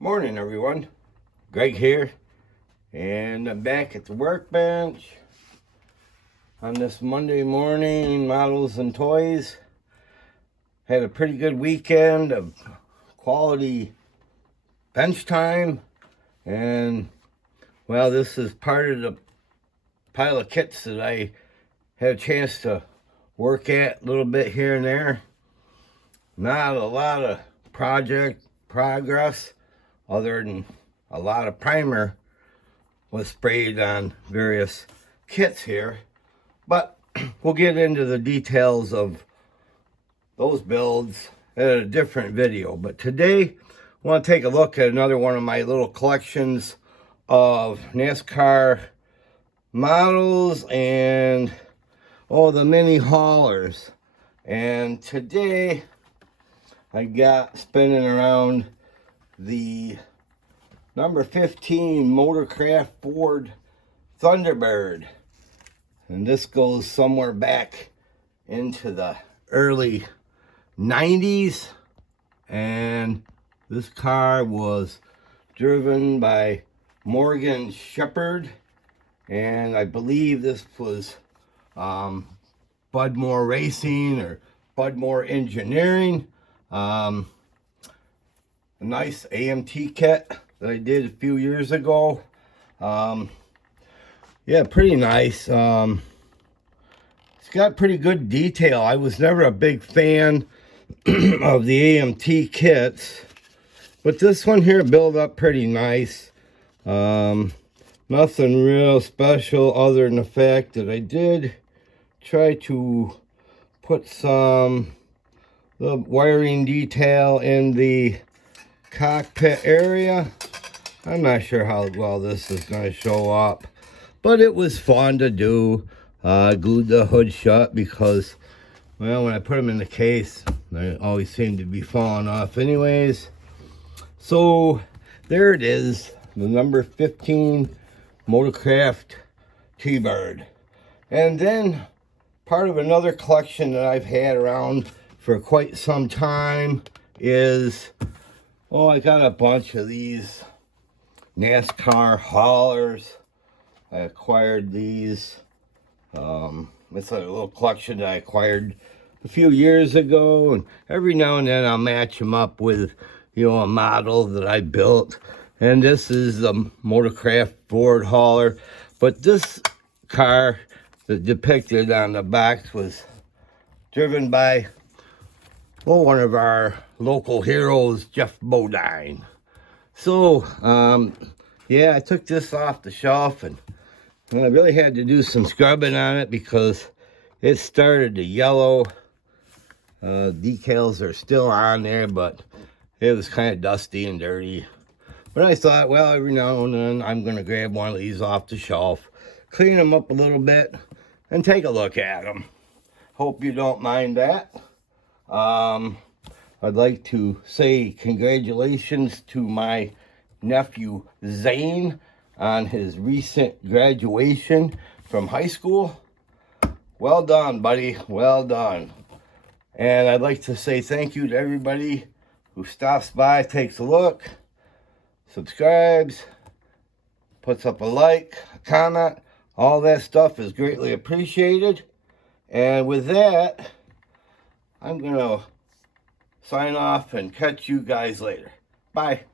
Morning, everyone. Greg here, and I'm back at the workbench on this Monday morning. Models and toys. Had a pretty good weekend of quality bench time, and well, this is part of the pile of kits that I had a chance to work at a little bit here and there. Not a lot of project progress, other than a lot of primer was sprayed on various kits here. But we'll get into the details of those builds in a different video. But today, I want to take a look at another one of my little collections of NASCAR models and the mini haulers. And today, I got spinning around the number 15 Motorcraft Ford Thunderbird, and this goes somewhere back into the early 90s, and this car was driven by Morgan Shepherd, and I believe this was Budmore Racing or Budmore Engineering. A nice AMT kit that I did a few years ago. Yeah, pretty nice. It's got pretty good detail. I was never a big fan of the AMT kits, but this one here built up pretty nice. Nothing real special other than the fact that I did try to put some the wiring detail in the cockpit area. I'm not sure how well this is going to show up, but it was fun to do. Glued the hood shut because, well, when I put them in the case, they always seem to be falling off anyways. So there it is, the number 15 Motorcraft T-Bird. And then part of another collection that I've had around for quite some time is, I got a bunch of these NASCAR haulers. I acquired these. It's a little collection that I acquired a few years ago, and every now and then I'll match them up with, a model that I built. And this is the Motorcraft Ford hauler, but this car that depicted on the box was driven by one of our local heroes, Jeff Bodine. So, yeah, I took this off the shelf, and I really had to do some scrubbing on it because it started to yellow. Decals are still on there, but it was kind of dusty and dirty. But I thought, well, every now and then I'm going to grab one of these off the shelf, clean them up a little bit, and take a look at them. Hope you don't mind that. I'd like to say congratulations to my nephew Zane on his recent graduation from high school. Well done, buddy. Well done. And I'd like to say thank you to everybody who stops by, takes a look, subscribes, puts up a like, a comment. All that stuff is greatly appreciated. And with that, I'm going to sign off and catch you guys later. Bye.